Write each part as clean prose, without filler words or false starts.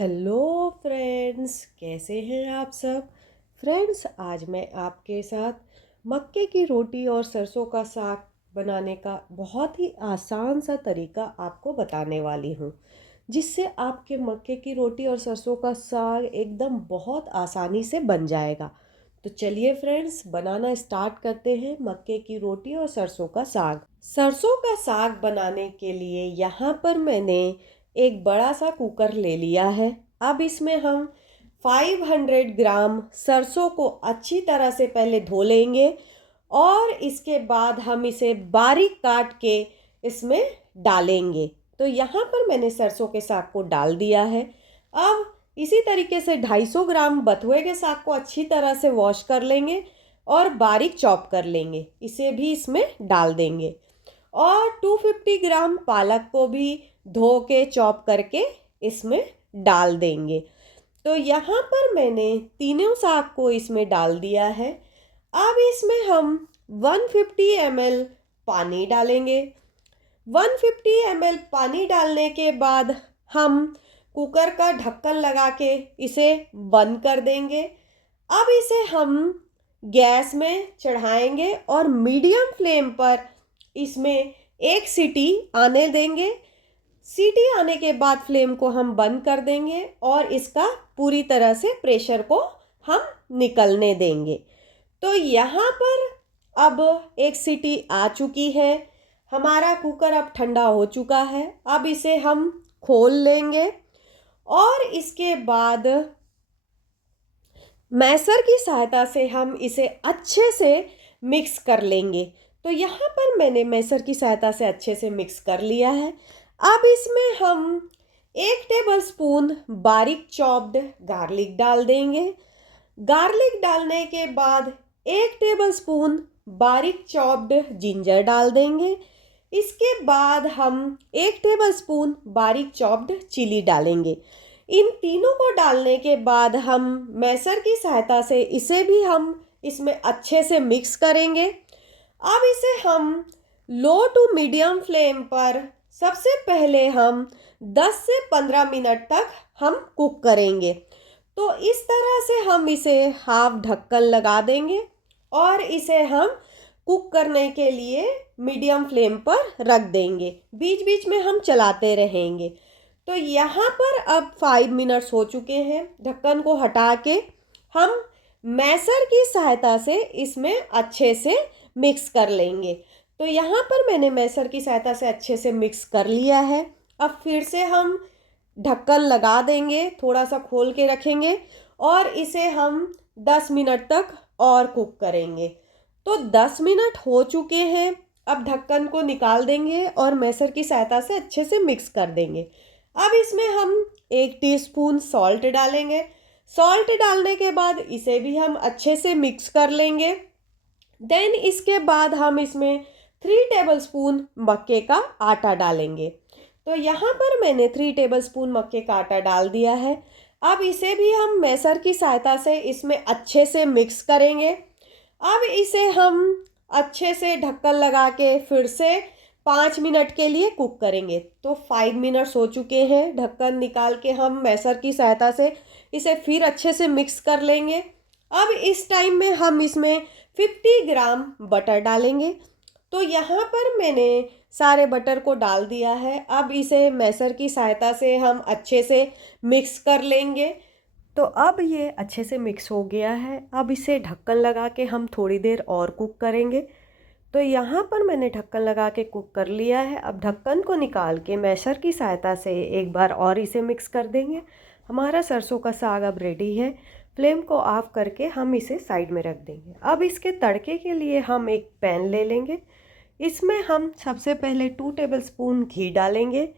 Hello friends, कैसे हैं आप सब। फ्रेंड्स, आज मैं आपके साथ मक्के की रोटी और सरसों का साग बनाने का बहुत ही आसान सा तरीका आपको बताने वाली हूँ, जिससे आपके मक्के की रोटी और सरसों का साग एकदम बहुत आसानी से बन जाएगा। तो चलिए फ्रेंड्स, बनाना स्टार्ट करते हैं मक्के की रोटी और सरसों का साग। सरसों का साग बनाने के लिए यहाँ पर मैंने एक बड़ा सा कुकर ले लिया है। अब इसमें हम 500 ग्राम सरसों को अच्छी तरह से पहले धो लेंगे और इसके बाद हम इसे बारीक काट के इसमें डालेंगे। तो यहाँ पर मैंने सरसों के साग को डाल दिया है। अब इसी तरीके से 250 ग्राम बथुए के साग को अच्छी तरह से वॉश कर लेंगे और बारीक चॉप कर लेंगे, इसे भी इसमें डाल देंगे। और 250 ग्राम पालक को भी धो के चॉप करके इसमें डाल देंगे। तो यहाँ पर मैंने तीनों साग को इसमें डाल दिया है। अब इसमें हम 150 ml पानी डालेंगे। 150 ml पानी डालने के बाद हम कुकर का ढक्कन लगा के इसे बंद कर देंगे। अब इसे हम गैस में चढ़ाएंगे और मीडियम फ्लेम पर इसमें एक सीटी आने देंगे। सीटी आने के बाद फ्लेम को हम बंद कर देंगे और इसका पूरी तरह से प्रेशर को हम निकलने देंगे। तो यहाँ पर अब एक सीटी आ चुकी है। हमारा कुकर अब ठंडा हो चुका है। अब इसे हम खोल लेंगे और इसके बाद मैसर की सहायता से हम इसे अच्छे से मिक्स कर लेंगे। तो यहाँ पर मैंने मैसर की सहायता से अच्छे से मिक्स कर लिया है। अब इसमें हम 1 टेबलस्पून बारीक चॉप्ड गार्लिक डाल देंगे। गार्लिक डालने के बाद 1 टेबलस्पून बारीक चॉप्ड जिंजर डाल देंगे। इसके बाद हम 1 टेबलस्पून बारीक चॉप्ड चिली डालेंगे। इन तीनों को डालने के बाद हम मैसर की सहायता से इसे भी हम इसमें अच्छे से मिक्स करेंगे। अब इसे हम लो टू मीडियम फ्लेम पर सबसे पहले हम 10 से 15 मिनट तक हम कुक करेंगे। तो इस तरह से हम इसे हाफ ढक्कन लगा देंगे और इसे हम कुक करने के लिए मीडियम फ्लेम पर रख देंगे। बीच बीच में हम चलाते रहेंगे। तो यहाँ पर अब 5 मिनट्स हो चुके हैं। ढक्कन को हटा के हम मैसर की सहायता से इसमें अच्छे से मिक्स कर लेंगे। तो यहाँ पर मैंने मैसर की सहायता से अच्छे से मिक्स कर लिया है। अब फिर से हम ढक्कन लगा देंगे, थोड़ा सा खोल के रखेंगे और इसे हम 10 मिनट तक और कुक करेंगे। तो 10 मिनट हो चुके हैं। अब ढक्कन को निकाल देंगे और मैसर की सहायता से अच्छे से मिक्स कर देंगे। अब इसमें हम 1 टीस्पून सॉल्ट डालेंगे। सॉल्ट डालने के बाद इसे भी हम अच्छे से मिक्स कर लेंगे। देन इसके बाद हम इसमें 3 टेबलस्पून मक्के का आटा डालेंगे। तो यहाँ पर मैंने 3 टेबलस्पून मक्के का आटा डाल दिया है। अब इसे भी हम मैसर की सहायता से इसमें अच्छे से मिक्स करेंगे। अब इसे हम अच्छे से ढक्कन लगा के फिर से 5 मिनट के लिए कुक करेंगे। तो 5 मिनट्स हो चुके हैं। ढक्कन निकाल के हम मैसर की सहायता से इसे फिर अच्छे से मिक्स कर लेंगे। अब इस टाइम में हम इसमें 50 ग्राम बटर डालेंगे। तो यहाँ पर मैंने सारे बटर को डाल दिया है। अब इसे मैसर की सहायता से हम अच्छे से मिक्स कर लेंगे। तो अब ये अच्छे से मिक्स हो गया है। अब इसे ढक्कन लगा के हम थोड़ी देर और कुक करेंगे। तो यहाँ पर मैंने ढक्कन लगा के कुक कर लिया है। अब ढक्कन को निकाल के मैसर की सहायता से एक बार और इसे मिक्स कर देंगे। हमारा सरसों का साग अब रेडी है। फ्लेम को ऑफ करके हम इसे साइड में रख देंगे। अब इसके तड़के के लिए हम एक पैन ले लेंगे। इसमें हम सबसे पहले 2 टेबलस्पून घी डालेंगे।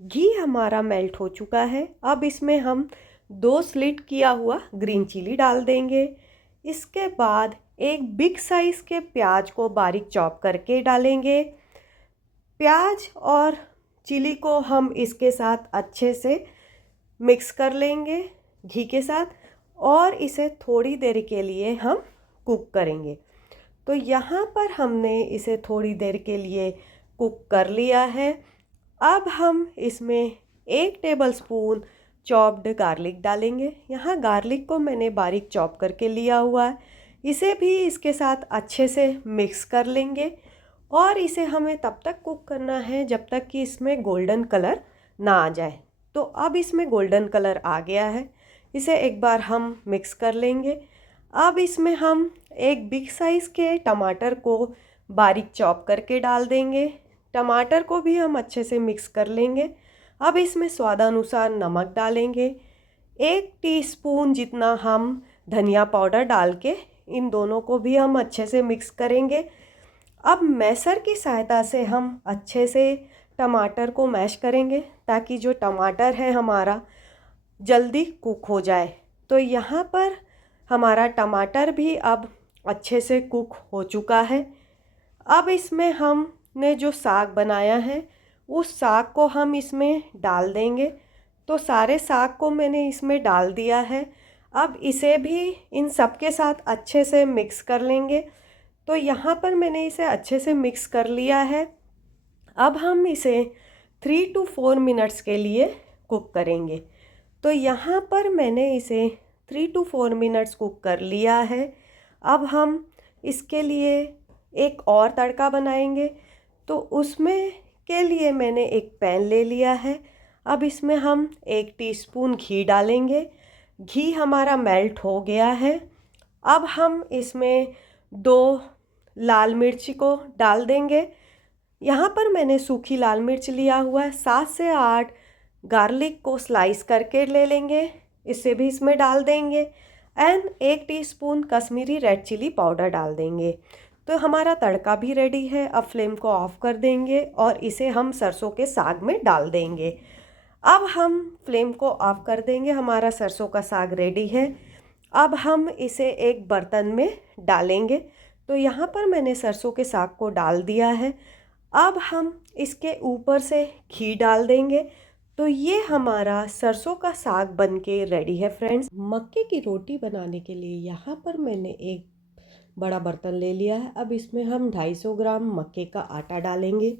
घी हमारा मेल्ट हो चुका है। अब इसमें हम 2 स्लिट किया हुआ ग्रीन चिली डाल देंगे। इसके बाद एक बिग साइज़ के प्याज को बारीक चॉप करके डालेंगे। प्याज और चिली को हम इसके साथ अच्छे से मिक्स कर लेंगे घी के साथ और इसे थोड़ी देर के लिए हम कुक करेंगे। तो यहाँ पर हमने इसे थोड़ी देर के लिए कुक कर लिया है। अब हम इसमें 1 टेबलस्पून चॉप्ड गार्लिक डालेंगे। यहाँ गार्लिक को मैंने बारीक चॉप करके लिया हुआ है। इसे भी इसके साथ अच्छे से मिक्स कर लेंगे और इसे हमें तब तक कुक करना है जब तक कि इसमें गोल्डन कलर ना आ जाए। तो अब इसमें गोल्डन कलर आ गया है, इसे एक बार हम मिक्स कर लेंगे। अब इसमें हम एक बिग साइज़ के टमाटर को बारीक चॉप करके डाल देंगे। टमाटर को भी हम अच्छे से मिक्स कर लेंगे। अब इसमें स्वादानुसार नमक डालेंगे। 1 टीस्पून जितना हम धनिया पाउडर डाल के इन दोनों को भी हम अच्छे से मिक्स करेंगे। अब मैशर की सहायता से हम अच्छे से टमाटर को मैश करेंगे ताकि जो टमाटर है हमारा जल्दी कुक हो जाए। तो यहाँ पर हमारा टमाटर भी अब अच्छे से कुक हो चुका है। अब इसमें हमने जो साग बनाया है उस साग को हम इसमें डाल देंगे। तो सारे साग को मैंने इसमें डाल दिया है। अब इसे भी इन सब के साथ अच्छे से मिक्स कर लेंगे। तो यहाँ पर मैंने इसे अच्छे से मिक्स कर लिया है। अब हम इसे 3 to 4 मिनट्स के लिए कुक करेंगे। तो यहाँ पर मैंने इसे 3 to 4 मिनट्स कुक कर लिया है। अब हम इसके लिए एक और तड़का बनाएंगे। तो उसमें के लिए मैंने एक पैन ले लिया है। अब इसमें हम 1 टीस्पून घी डालेंगे। घी हमारा मेल्ट हो गया है। अब हम इसमें 2 लाल मिर्ची को डाल देंगे। यहाँ पर मैंने सूखी लाल मिर्च लिया हुआ है। 7 से 8 गार्लिक को स्लाइस करके ले लेंगे, इसे भी इसमें डाल देंगे। And 1 teaspoon Kashmiri red chilli powder डाल देंगे। तो हमारा तड़का भी रेडी है। अब फ्लेम को ऑफ कर देंगे और इसे हम सरसों के साग में डाल देंगे। अब हम फ्लेम को ऑफ कर देंगे। हमारा सरसों का साग रेडी है। अब हम इसे एक बर्तन में डालेंगे। तो यहाँ पर मैंने सरसों के साग को डाल दिया है। अब हम इसके ऊपर से घी डाल देंगे। तो ये हमारा सरसों का साग बनके रेडी है फ्रेंड्स। मक्के की रोटी बनाने के लिए यहाँ पर मैंने एक बड़ा बर्तन ले लिया है। अब इसमें हम 250 ग्राम मक्के का आटा डालेंगे।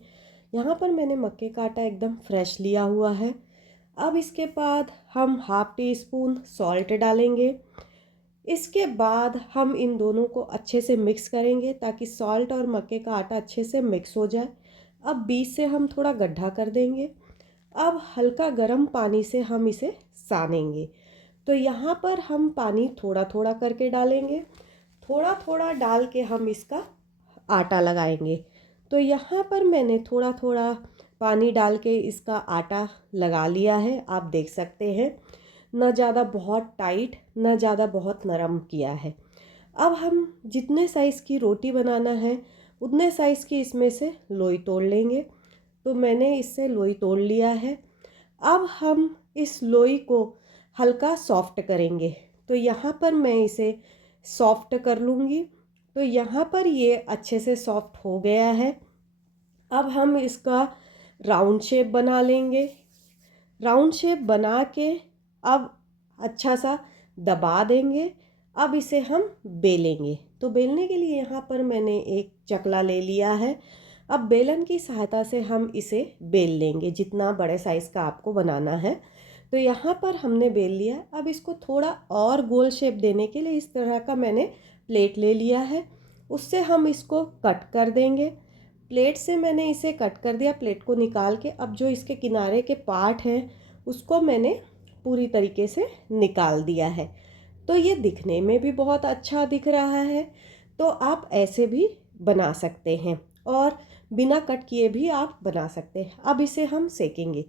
यहाँ पर मैंने मक्के का आटा एकदम फ्रेश लिया हुआ है। अब इसके बाद हम 1/2 टीस्पून सॉल्ट डालेंगे। इसके बाद हम इन दोनों को अच्छे से मिक्स करेंगे ताकि सॉल्ट और मक्के का आटा अच्छे से मिक्स हो जाए। अब बीच से हम थोड़ा गड्ढा कर देंगे। अब हल्का गर्म पानी से हम इसे सानेंगे। तो यहाँ पर हम पानी थोड़ा थोड़ा करके डालेंगे। थोड़ा थोड़ा डाल के हम इसका आटा लगाएंगे। तो यहाँ पर मैंने थोड़ा थोड़ा पानी डाल के इसका आटा लगा लिया है। आप देख सकते हैं, न ज़्यादा बहुत टाइट न ज़्यादा बहुत नरम किया है। अब हम जितने साइज़ की रोटी बनाना है उतने साइज़ की इसमें से लोई तोड़ लेंगे। तो मैंने इससे लोई तोड़ लिया है। अब हम इस लोई को हल्का सॉफ्ट करेंगे। तो यहाँ पर मैं इसे सॉफ्ट कर लूँगी। तो यहाँ पर ये अच्छे से सॉफ्ट हो गया है। अब हम इसका राउंड शेप बना लेंगे। राउंड शेप बना के अब अच्छा सा दबा देंगे। अब इसे हम बेलेंगे। तो बेलने के लिए यहाँ पर मैंने एक चकला ले लिया है। अब बेलन की सहायता से हम इसे बेल लेंगे जितना बड़े साइज़ का आपको बनाना है। तो यहाँ पर हमने बेल लिया। अब इसको थोड़ा और गोल शेप देने के लिए इस तरह का मैंने प्लेट ले लिया है, उससे हम इसको कट कर देंगे। प्लेट से मैंने इसे कट कर दिया। प्लेट को निकाल के अब जो इसके किनारे के पार्ट हैं उसको मैंने पूरी तरीके से निकाल दिया है। तो ये दिखने में भी बहुत अच्छा दिख रहा है। तो आप ऐसे भी बना सकते हैं और बिना कट किए भी आप बना सकते हैं। अब इसे हम सेकेंगे।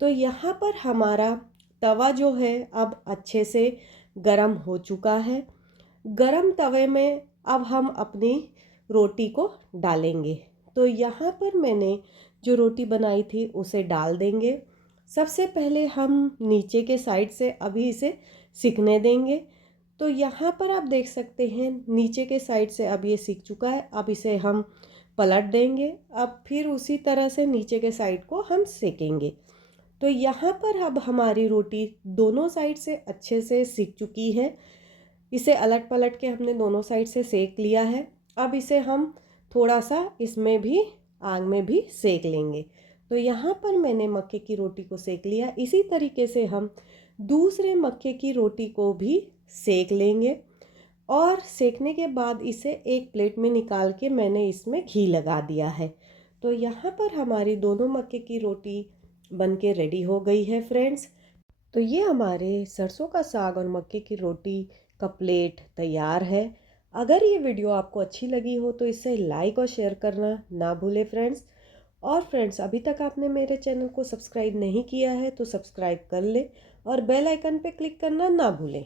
तो यहाँ पर हमारा तवा जो है अब अच्छे से गरम हो चुका है। गरम तवे में अब हम अपनी रोटी को डालेंगे। तो यहाँ पर मैंने जो रोटी बनाई थी उसे डाल देंगे। सबसे पहले हम नीचे के साइड से अभी इसे सिकने देंगे। तो यहाँ पर आप देख सकते हैं नीचे के साइड से अब ये सिक चुका है। अब इसे हम पलट देंगे। अब फिर उसी तरह से नीचे के साइड को हम सेकेंगे। तो यहाँ पर अब हमारी रोटी दोनों साइड से अच्छे से सिक चुकी है। इसे अलट पलट के हमने दोनों साइड से सेक लिया है। अब इसे हम थोड़ा सा इसमें भी आग में भी सेक लेंगे। तो यहाँ पर मैंने मक्के की रोटी को सेक लिया। इसी तरीके से हम दूसरे मक्के की रोटी को भी सेक लेंगे और सेकने के बाद इसे एक प्लेट में निकाल के मैंने इसमें घी लगा दिया है। तो यहाँ पर हमारी दोनों मक्के की रोटी बन के रेडी हो गई है फ्रेंड्स। तो ये हमारे सरसों का साग और मक्के की रोटी का प्लेट तैयार है। अगर ये वीडियो आपको अच्छी लगी हो तो इसे लाइक और शेयर करना ना भूलें फ्रेंड्स। और फ्रेंड्स, अभी तक आपने मेरे चैनल को सब्सक्राइब नहीं किया है तो सब्सक्राइब कर ले और बेल आइकन पे क्लिक करना ना भूलें।